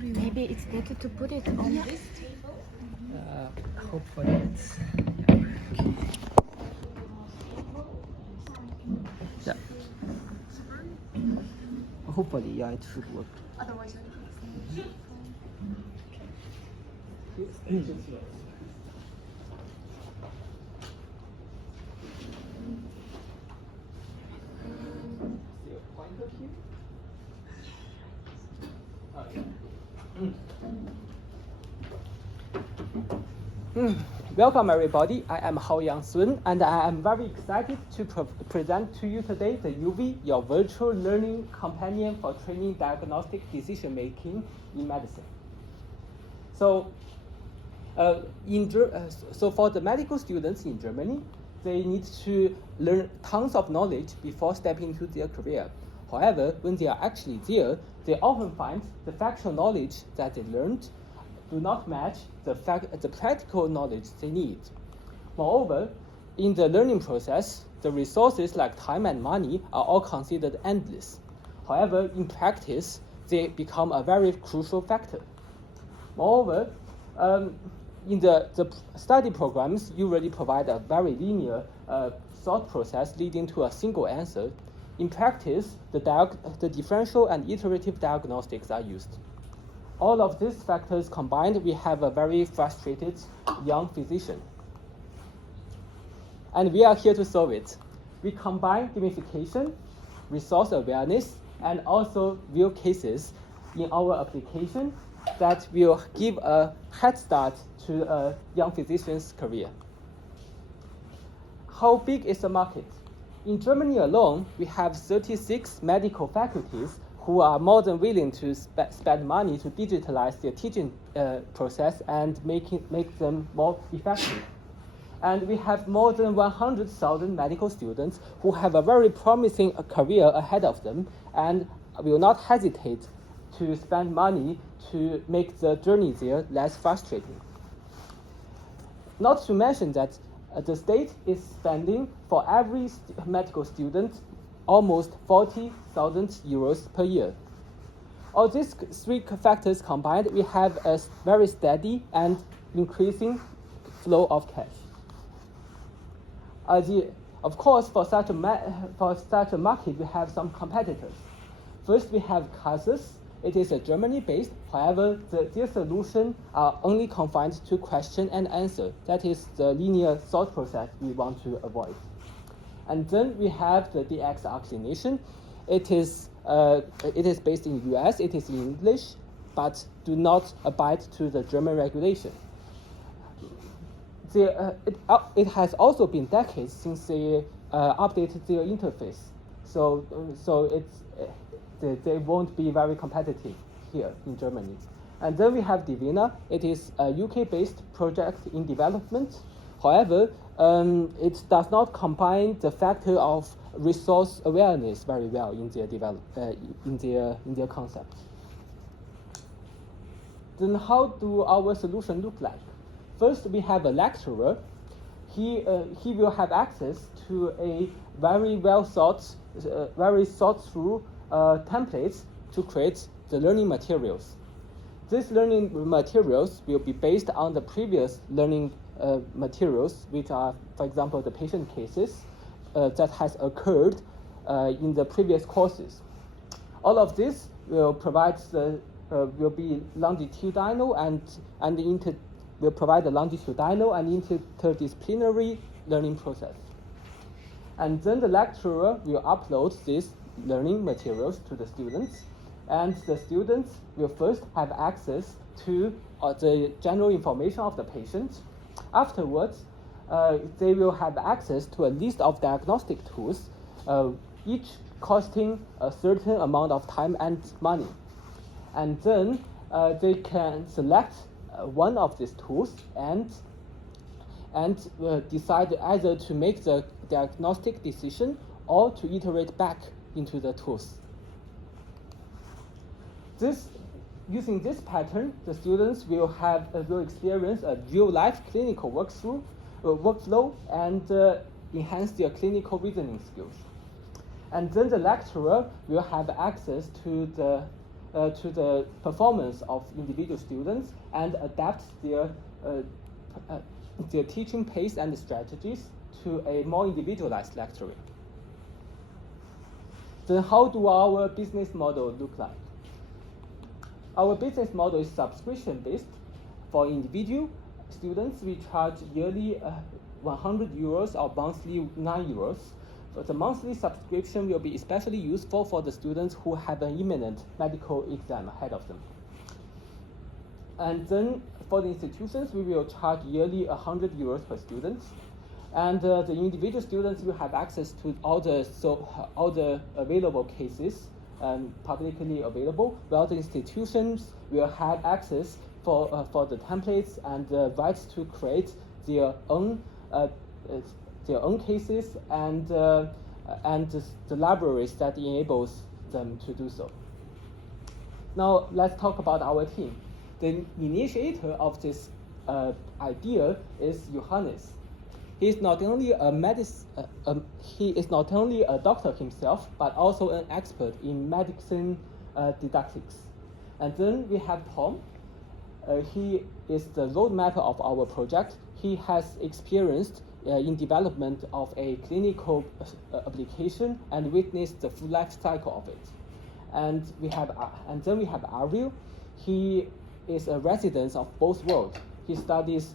Maybe it's better to put it on this table. Hopefully it's yeah. Hopefully, yeah, it should work. Otherwise, Welcome everybody, I am Haoyang Sun and I am very excited to present to you today the ILVI, your virtual learning companion for training diagnostic decision making in medicine. So, so for the medical students in Germany, they need to learn tons of knowledge before stepping into their career. However, when they are actually there, they often find the factual knowledge that they learned do not match the practical knowledge they need. Moreover, in the learning process, the resources like time and money are all considered endless. However, in practice, they become a very crucial factor. Moreover, in the study programs usually provide a very linear thought process leading to a single answer. In practice, the differential and iterative diagnostics are used. All of these factors combined, we have a very frustrated young physician. And we are here to solve it. We combine gamification, resource awareness, and also real cases in our application that will give a head start to a young physician's career. How big is the market? In Germany alone, we have 36 medical faculties who are more than willing to spend money to digitalize their teaching process and make them more effective. And we have more than 100,000 medical students who have a very promising career ahead of them and will not hesitate to spend money to make the journey there less frustrating. Not to mention that the state is spending for every medical student almost 40,000 euros per year. All these three factors combined, we have a very steady and increasing flow of cash. Of course, for such a market, we have some competitors. First, we have Casus. It is a Germany-based. However, their solution are only confined to question and answer. That is the linear thought process we want to avoid. And then we have the DX oxygenation. It is based in US. It is in English, but do not abide to the German regulation. It has also been decades since they updated their interface. So they won't be very competitive here in Germany. And then we have Divina. It is a UK-based project in development. However, it does not combine the factor of resource awareness very well in their concept. Then how do our solution look like? First, we have a lecturer. He will have access to a very thought through templates to create the learning materials. These learning materials will be based on the previous learning materials, which are, for example, the patient cases that has occurred in the previous courses. All of this will provide will be longitudinal and will provide a longitudinal and interdisciplinary learning process. And then the lecturer will upload these learning materials to the students, and the students will first have access to the general information of the patient. Afterwards, they will have access to a list of diagnostic tools, each costing a certain amount of time and money. And then they can select one of these tools and decide either to make the diagnostic decision or to iterate back into the tools. Using this pattern, the students will experience a real-life clinical workflow and enhance their clinical reasoning skills. And then the lecturer will have access to the to the performance of individual students and adapt their teaching pace and strategies to a more individualized lecturing. Then how do our business model look like? Our business model is subscription-based. For individual students, we charge yearly 100 euros or monthly 9 euros. But the monthly subscription will be especially useful for the students who have an imminent medical exam ahead of them. And then for the institutions, we will charge yearly 100 euros per student. And the individual students will have access to all the available cases publicly available, while the institutions will have access for the templates and the rights to create their own cases and the libraries that enables them to do so. Now let's talk about our team. The initiator of this idea is Johannes. He is not only a doctor himself, but also an expert in medicine didactics. And then we have Tom. He is the roadmapper of our project. He has experienced in development of a clinical application and witnessed the full life cycle of it. And then we have Ariel. He is a resident of both worlds. He studies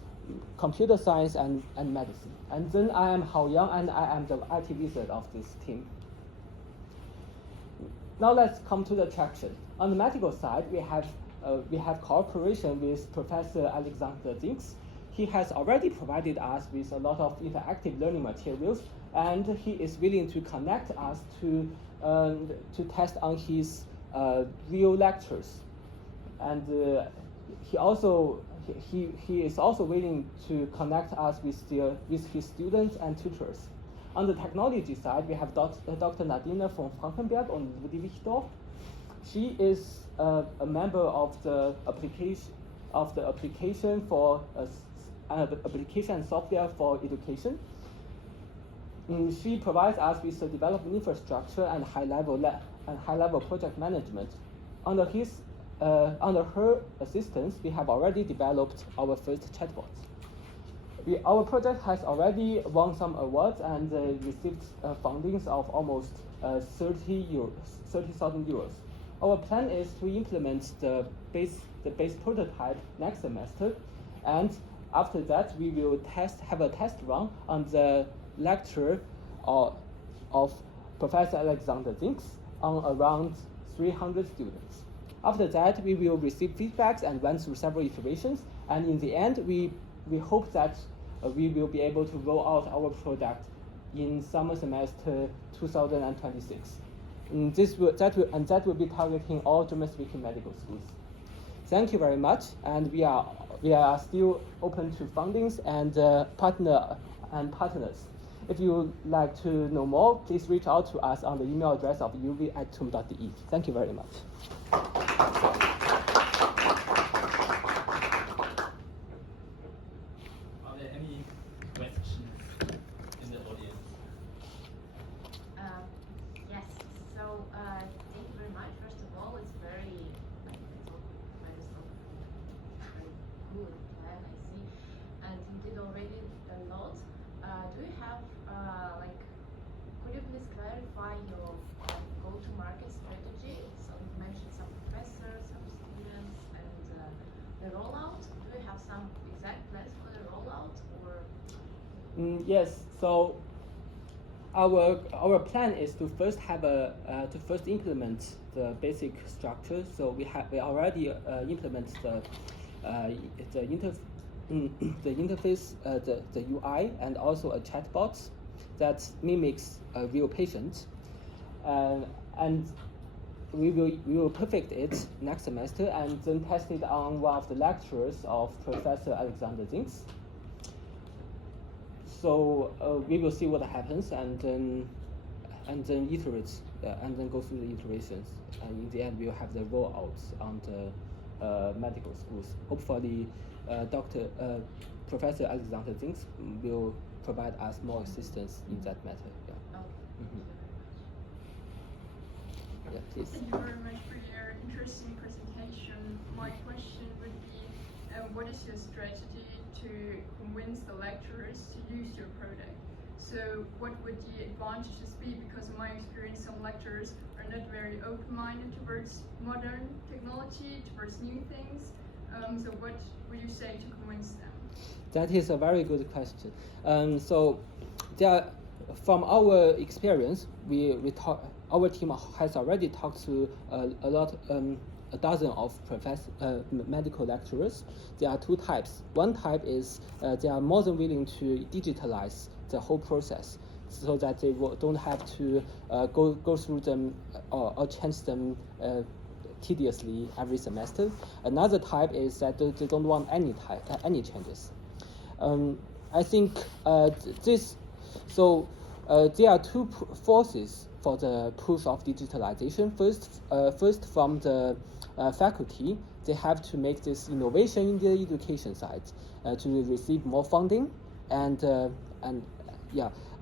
computer science and medicine. And then I am Hao Yang, and I am the IT wizard of this team. Now let's come to the traction. On the medical side, we have cooperation with Professor Alexander Zinks. He has already provided us with a lot of interactive learning materials, and he is willing to connect us to test on his real lectures. And he is also willing to connect us with his students and tutors. On the technology side, we have Dr. Nadine von Frankenberg on Ludwigsdorf. She is a member of the application for application and software for education. She provides us with the development infrastructure and high-level project management. Under her assistance, we have already developed our first chatbot. Our project has already won some awards and received fundings of almost 30,000 euros. Our plan is to implement the base prototype next semester, and after that we will have a test run on the lecture of Professor Alexander Zinks on around 300 students. After that, we will receive feedbacks and run through several iterations, and in the end, we hope that we will be able to roll out our product in summer semester 2026. That will be targeting all German-speaking medical schools. Thank you very much, and we are still open to fundings and partners. If you would like to know more, please reach out to us on the email address of ilvi@tum.de. Thank you very much. Are there any questions in the audience? Yes. So thank you very much. First of all, it's very good plan, I see, and you did already a lot. Do you have could you please clarify your go-to-market strategy? So you mentioned some professors, some students, and the rollout. Do you have some exact plans for the rollout, or? Yes. So our plan is to first implement the basic structure. So we already implement the interface, the UI, and also a chatbot that mimics a real patient, and we will perfect it next semester and then test it on one of the lectures of Professor Alexander Zinks. So we will see what happens and then iterate and then go through the iterations, and in the end we'll have the rollouts on the medical schools. Hopefully, Professor Alexander Zinks will provide us more assistance in that matter. Yeah. Okay. Yeah, please. Thank you very much for your interest. interesting presentation. My question would be, what is your strategy to convince the lecturers to use your product? So what would the advantages be? Because in my experience, some lecturers are not very open-minded towards modern technology, towards new things. So what would you say to convince them? That is a very good question. So there, from our experience, our team has already talked to a dozen of medical lecturers. There are two types. One type is they are more than willing to digitalize the whole process so that they don't have to go through them or change them tediously every semester. Another type is that they don't want any changes. I think there are two forces for the push of digitalization. First from the faculty, they have to make this innovation in the education side to receive more funding, and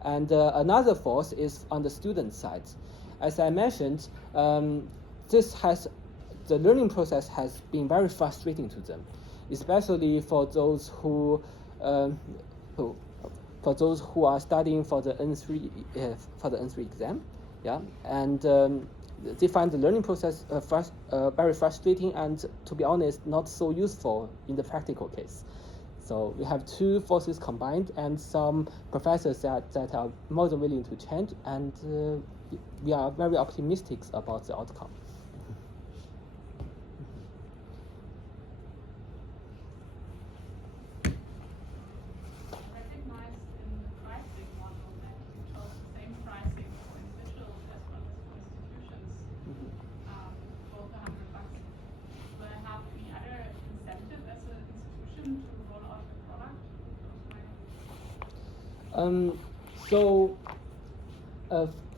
another force is on the student side. As I mentioned, the learning process has been very frustrating to them, especially for those who are studying for the N3 exam, and they find the learning process very frustrating and, to be honest, not so useful in the practical case. So we have two forces combined, and some professors that are more than willing to change, and we are very optimistic about the outcome.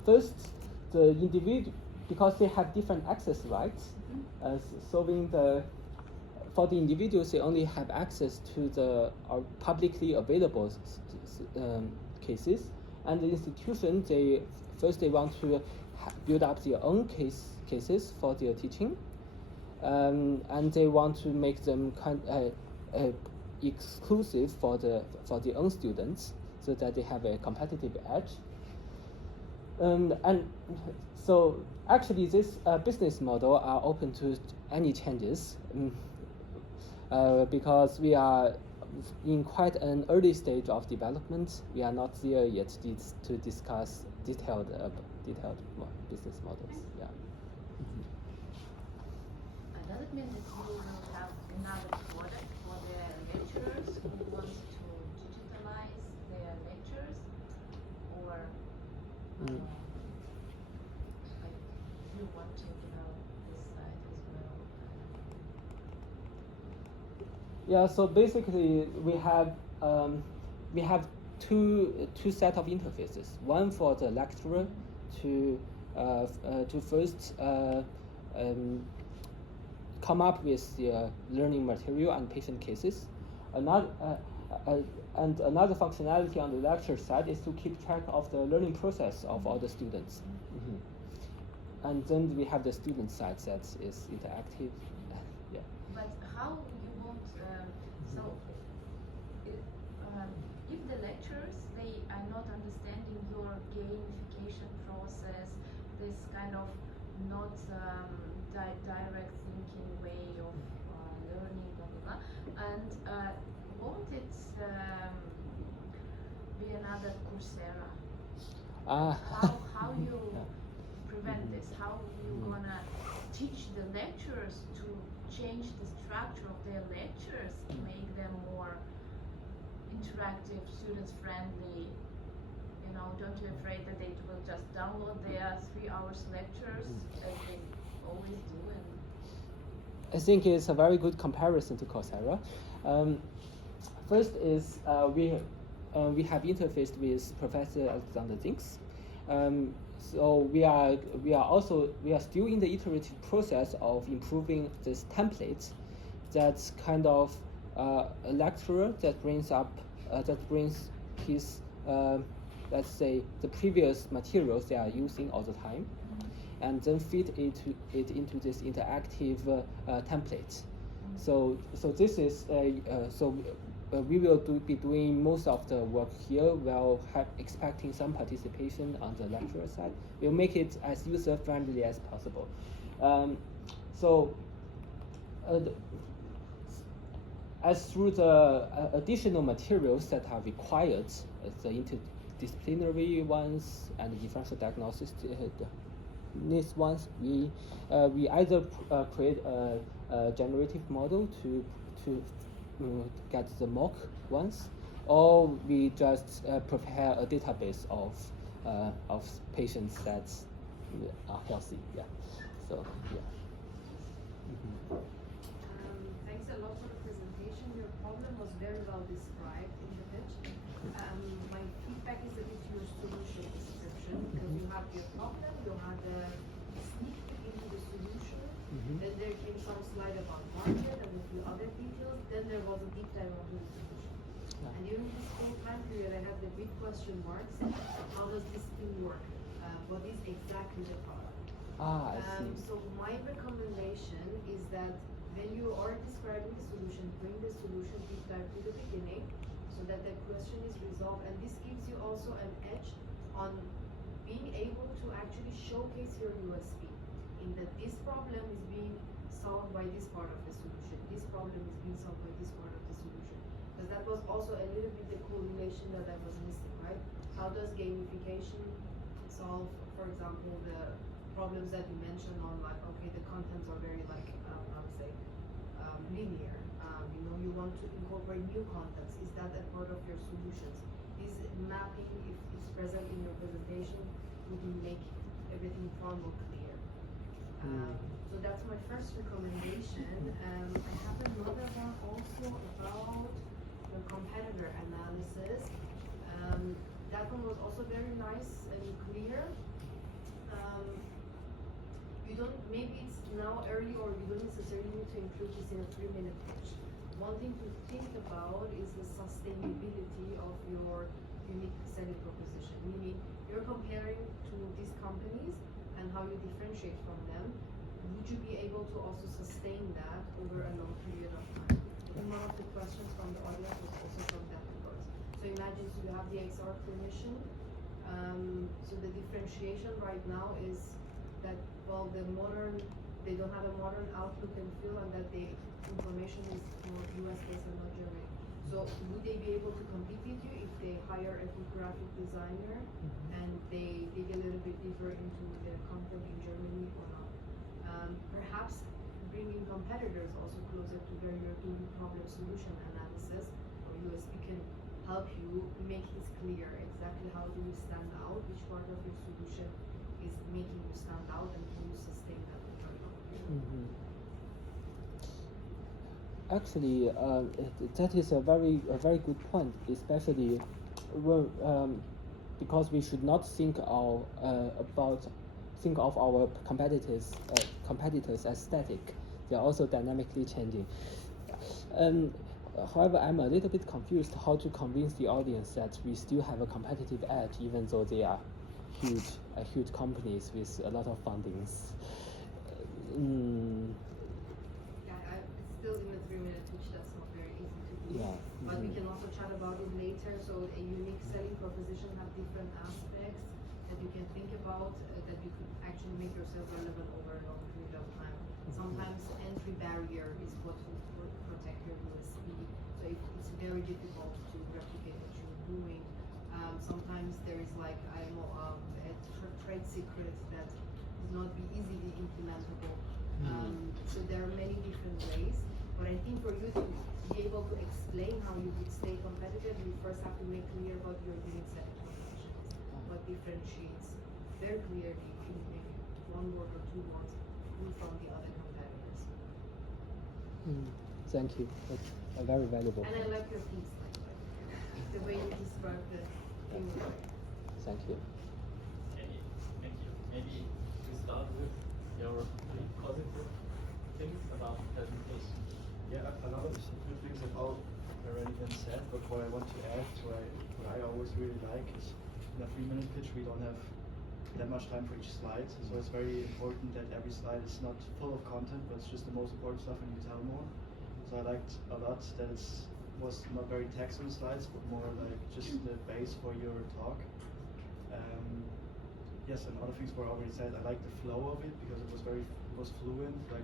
First, the individual, because they have different access rights, for the individuals, they only have access to the publicly available cases, and the institution, they want to build up their own cases for their teaching, and they want to make them exclusive for their own students, so that they have a competitive edge. And so actually this business model are open to any changes, because we are in quite an early stage of development. We are not there yet to discuss detailed business models. Yeah. Does it mean that you will have another product for the lecturers who want to digitalize their lectures, or you want to develop this side as well? Yeah. So basically, we have two set of interfaces. One for the lecturer to first come up with the learning material and patient cases. Another functionality on the lecture side is to keep track of the learning process of all the students. And then we have the student side that is interactive. Yeah. But how you want, if the lecturers, they are not understanding your gamification process, this kind of not direct thinking way of learning, blah, blah, blah, and won't it be another Coursera? How you prevent this? How you gonna teach the lecturers to change the structure of their lectures, make them more interactive, students friendly? You know, don't you afraid that they will just download their 3 hours lectures as they always do? And I think it's a very good comparison to Coursera. First is we have interfaced with Professor Alexander Zinks. So we are still in the iterative process of improving this template. That's kind of a lecturer that brings his let's say the previous materials they are using all the time, and then feed it into this interactive template. So this is we will be doing most of the work here while expecting some participation on the lecturer side. We'll make it as user friendly as possible. As through the additional materials that are required, the interdisciplinary ones and the differential diagnosis these ones, we either create a generative model to get the mock ones, or we just prepare a database of patients that are healthy. Yeah. So yeah. Thanks a lot for the presentation. Your problem was very well described in the pitch. My feedback is that it's your solution description, because you have your problem, you had a sneak peek into the solution, then there came some slide about market and a few other details, then there was a deep dive onto the solution. Yeah. And during this whole time period, I had the big question marks. How does this thing work? What is exactly the product? I see. So my recommendation is that when you are describing the solution, bring the solution deep dive to the beginning so that the question is resolved, and this gives you also an edge on being able to actually showcase your USP in that this problem is being solved by this part of the solution, this problem is being solved by this part of the solution. Because that was also a little bit the correlation that I was missing, right? How does gamification solve, for example, the problems that you mentioned on, like, okay, the contents are very, like, I would say, linear. You want to incorporate new contents. Is that a part of your solutions? Is mapping, if it's present in your presentation, would make everything far more clear? So that's my first recommendation. I have another one also about the competitor analysis. That one was also very nice and clear. Maybe it's now early, or you don't necessarily need to include this in a 3-minute pitch. One thing to think about is the sustainability of your unique selling proposition, meaning you're comparing to these companies and how you differentiate from them. Would you be able to also sustain that over a long period of time? And one of the questions from the audience was also from that regard. So imagine you have the XR clinician. So the differentiation right now is that, well, they don't have a modern outlook and feel, and that the information is more US based and not German. So would they be able to compete with you if they hire a good graphic designer and they dig a little bit deeper into the content in Germany or not? Perhaps bringing competitors also closer to where you're doing problem solution analysis, or USP can help you make this clear. Exactly how do you stand out, which part of your solution is making you stand out, and can you sustain that over a long period? Actually, that is a very good point, especially because we should not think of our competitors as static. They are also dynamically changing. However, I'm a little bit confused how to convince the audience that we still have a competitive edge, even though they are huge companies with a lot of fundings. Still in the 3-minute pitch, that's not very easy to do. Yeah. But we can also chat about it later. So a unique selling proposition have different aspects that you can think about, that you could actually make yourself relevant over a long period of time. Sometimes entry barrier is what will protect your USP. So if it's very difficult to replicate what you're doing, sometimes there is, like, I don't know, a trade secret that would not be easily implementable. So there are many different ways, but I think for you to be able to explain how you would stay competitive, you first have to make clear about your unique selling propositions, what differentiates very clearly in maybe 1 word or 2 words you from the other competitors. Thank you. That's very valuable. And I like your piece, like the way you describe the thing. Thank you. Okay, thank you. Maybe we start with your positive things about the presentation. Yeah, a lot of good things have already been said, but what I want to add to what I always really like is in a 3-minute pitch we don't have that much time for each slide. So it's very important that every slide is not full of content, but it's just the most important stuff and you tell more. So I liked a lot that it was not very text on the slides, but more like just the base for your talk. Yes, and other things were already said. I liked the flow of it because it was fluent. Like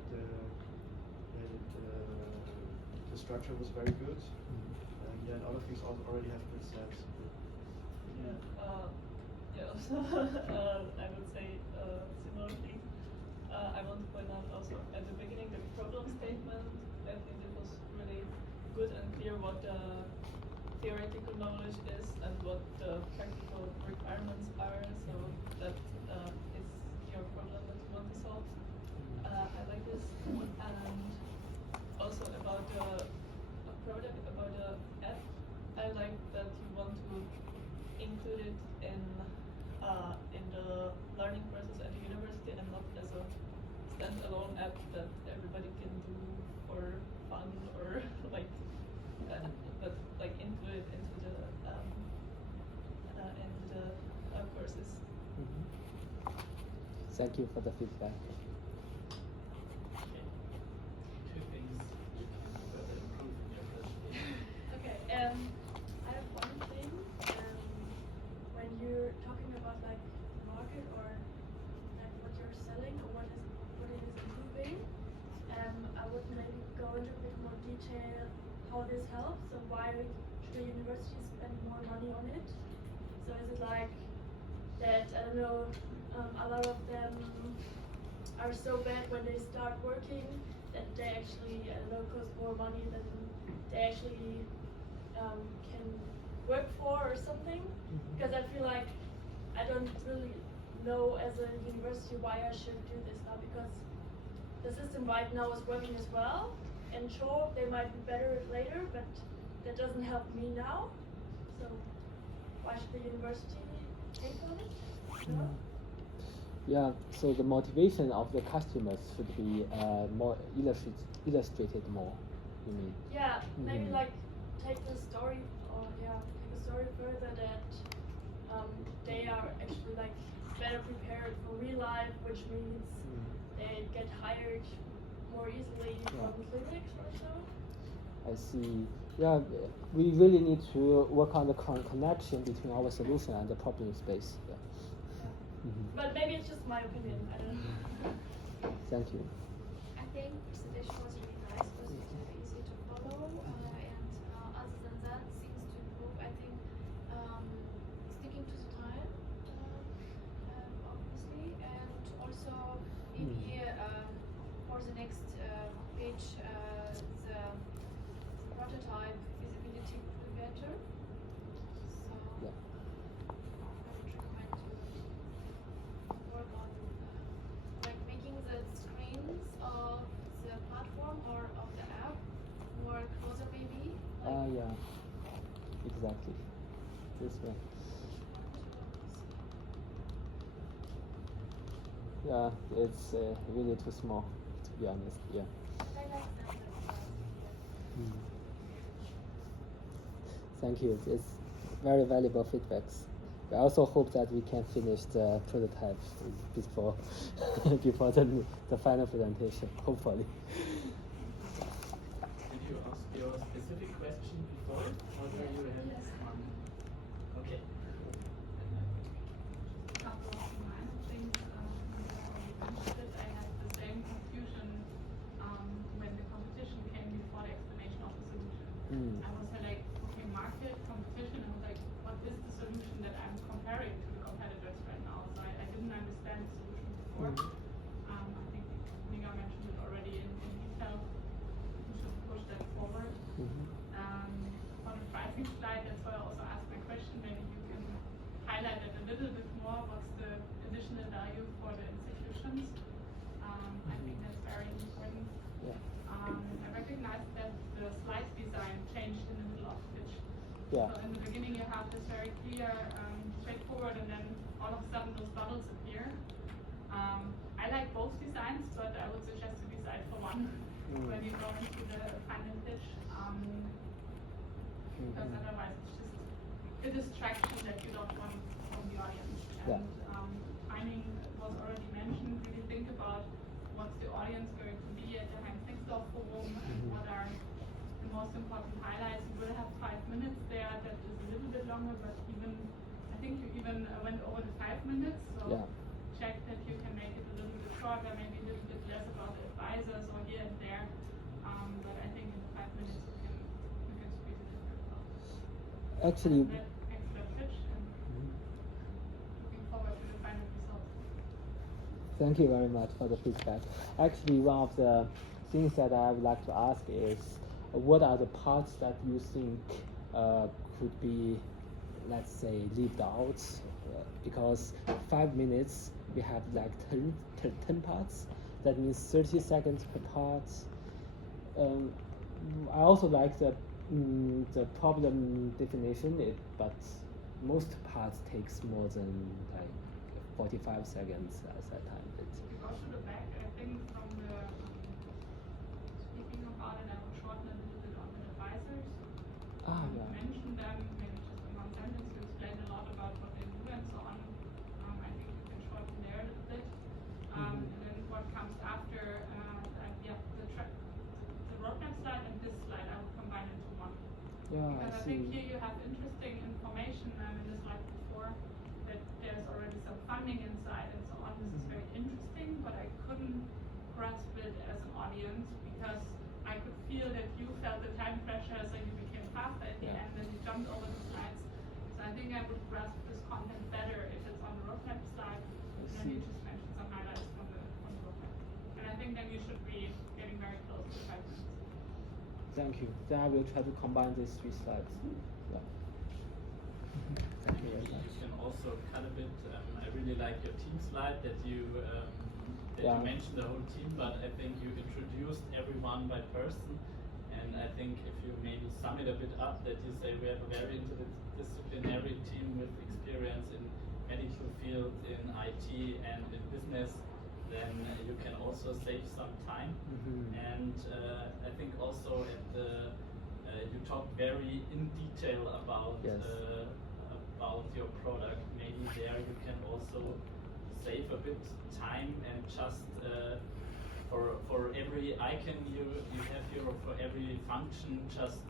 the structure was very good. Yeah, and other things also already have been said. Also, I would say similar thing. I want to point out also at the beginning the problem statement. I think it was really good and clear what the theoretical knowledge is and what the practical requirements are. So that is your problem that you want to solve. I like this. And also about the product, about the app, I like that you want to include it in the learning process at the university and not as a standalone app that everybody can do for fun or like but like include it into the courses. Thank you for the feedback. Okay. Two things you can further improve in your presentation. Okay, I have one thing. When you're talking about like market or like what you're selling or what it is improving, I would maybe go into a bit more detail how this helps. So why should the university spend more money on it? So is it like that, I don't know, a lot of them are so bad when they start working that they actually, I don't know, cost more money than they actually can work for or something? Because I feel like I don't really know as a university why I should do this now, because the system right now is working as well, and sure, they might be better later, but that doesn't help me now. So why should the university pay for it? No? Yeah, so the motivation of the customers should be more illustrated more, you mean? Yeah, maybe like take the story, or take a story further that they are actually like better prepared for real life, which means they get hired more easily from clinics or so. I see. Yeah, we really need to work on the connection between our solution and the problem space. Yeah. But maybe it's just my opinion. I don't know. Thank you. I think presentation was really nice, was really easy to follow, and other than that, things to improve. I think sticking to the time, obviously, and also maybe for the next page, the prototype feasibility could be better. So Yeah. I would recommend to work on like making the screens of the platform or of the app more closer, maybe. Like Yeah, exactly. This way. Yeah, it's really too small, to be honest. Yeah. I like that. Thank you. It's very valuable feedbacks. I also hope that we can finish the prototype before before the final presentation. Hopefully. Did you ask your specific question before, or do you have one? Okay. A couple of minor things. I had the same confusion when the competition came before the explanation of the solution. I was like, okay, market, competition, I was like, what is the solution that I'm comparing to the competitors right now? So I didn't understand the solution before. I think Niga mentioned it already in detail. We should push that forward. For the pricing slide, that's why I also asked my question. Maybe you can highlight it a little bit more. What's the additional value for the institutions? I think that's very important. Yeah. I recognize that the slide design changed in the middle of the pitch. Yeah. So in the beginning you have this very clear, straightforward, and then all of a sudden those bubbles appear. I like both designs, but I would suggest to decide for one when you go into the final pitch. Because otherwise it's just a distraction that you don't want from the audience. And defining was already mentioned. Really think about what's the audience going to be at the Heinz-Nixdorf Forum and what are the most important highlights. You will have 5 minutes there. That is a little bit longer, but I think you even went over the 5 minutes. So check that you can make it a little bit shorter, maybe a little bit less about the advisors or here and there. But I think in 5 minutes you can squeeze it in very well. Actually, That excellent pitch, and looking forward to the final results. thank you very much for the feedback. Actually, one of the things that I would like to ask is, what are the parts that you think could be, let's say, leaved out? Because 5 minutes, we have like 10 parts. That means 30 seconds per part. I also like the problem definition, but most parts takes more than like 45 seconds as I timed it. If you go to the back, I think from the speaking about it, I will shorten a little bit on the advisors. Mention them, maybe just in one sentence. You explain a lot about what they do and so on. I think you can shorten there a little bit. And then what comes after, the roadmap slide and this slide, I will combine into one. Because I think here you have interesting information in the slide before that there's already some funding inside and so on. This is very interesting, but I couldn't grasp it as an audience because I could feel that you felt the time pressure, so you became faster at the end and you jumped over the slides. So I think I would grasp this content better if it's on the roadmap slide, and then you just mention some highlights from the roadmap. And I think then you should be getting very close to 5 minutes. Thank you. Then I will try to combine these 3 slides. Thank you very much. You can also cut a bit. I really like your team slide that you mentioned the whole team, but I think you introduced everyone by person. And I think if you maybe sum it a bit up, that you say we have a very interdisciplinary team with experience in medical field, in IT and in business, then you can also save some time. And I think also at you talk very in detail about your product. Maybe there you can also save a bit time and just for every icon you have here, or for every function, just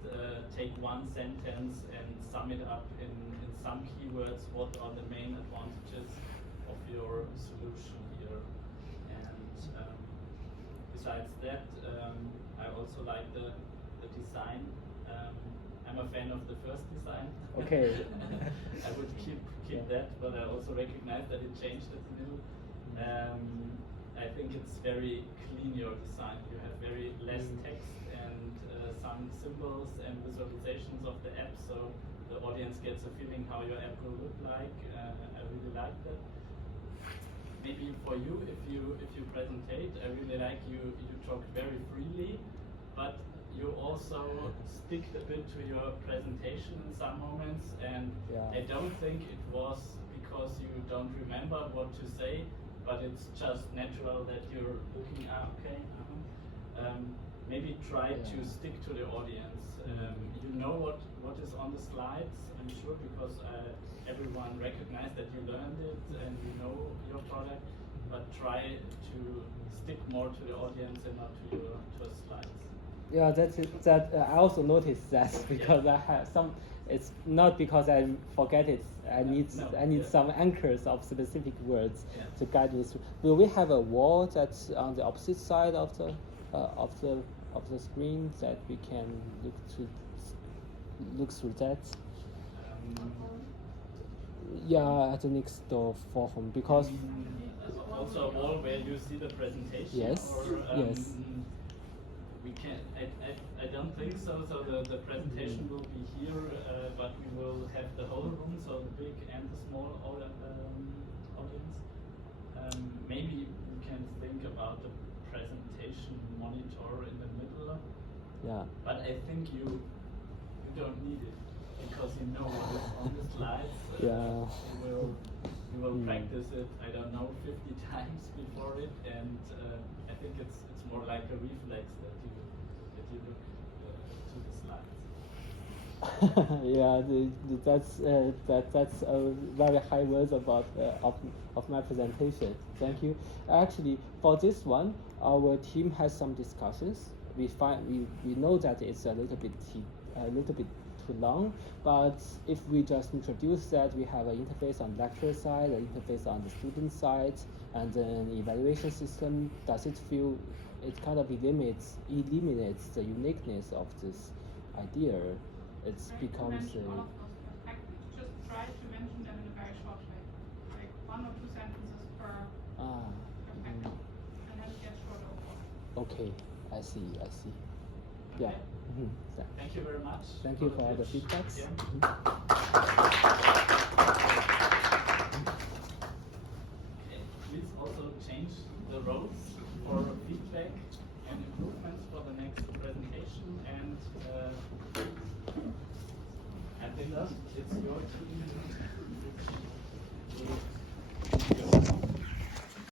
take one sentence and sum it up in some keywords. What are the main advantages of your solution here? And besides that, I also like the design. I'm a fan of the first design. Okay. I would keep that, but I also recognize that it changed at the middle. I think it's very clean, your design. You have very less text and some symbols and visualizations of the app, so the audience gets a feeling how your app will look like. I really like that. Maybe for you, if you presentate, I really like you talk very freely, but you also stick a bit to your presentation in some moments, and I don't think it was because you don't remember what to say, but it's just natural that you're looking maybe try to stick to the audience. You know what is on the slides, I'm sure, because everyone recognized that you learned it and you know your product, but try to stick more to the audience and not to your slides. Yeah, that I also noticed that because I have some. It's not because I forget it. I need some anchors of specific words to guide me through. Will we have a wall that's on the opposite side of the screen that we can look through that? At the next door forum, because also a wall where you see the presentation. Yes. Yes. We can. I don't think so. So the presentation will be here, but we will have the whole room, so the big and the small audience. Maybe we can think about the presentation monitor in the middle. Yeah. But I think you don't need it because you know what is on the slides. You will practice it. I don't know 50 times before it, and I think it's more like a reflex that you look to the slides. Yeah, that's a very high words about of my presentation. Thank you. Actually, for this one, our team has some discussions. We know that it's a little bit too long, but if we just introduce that, we have an interface on lecturer side, an interface on the student side, and then evaluation system. Does it feel it kind of eliminates the uniqueness of this idea? It becomes mention all of those perspectives. Just try to mention them in a very short way, like 1 or 2 sentences per perspective, and then it gets shorter overall. Okay, I see. Okay. Yeah. Thank you very much. Thank you for all the feedbacks. Yeah. Please also change the roles for feedback and improvements for the next presentation. And Attila, it's your team.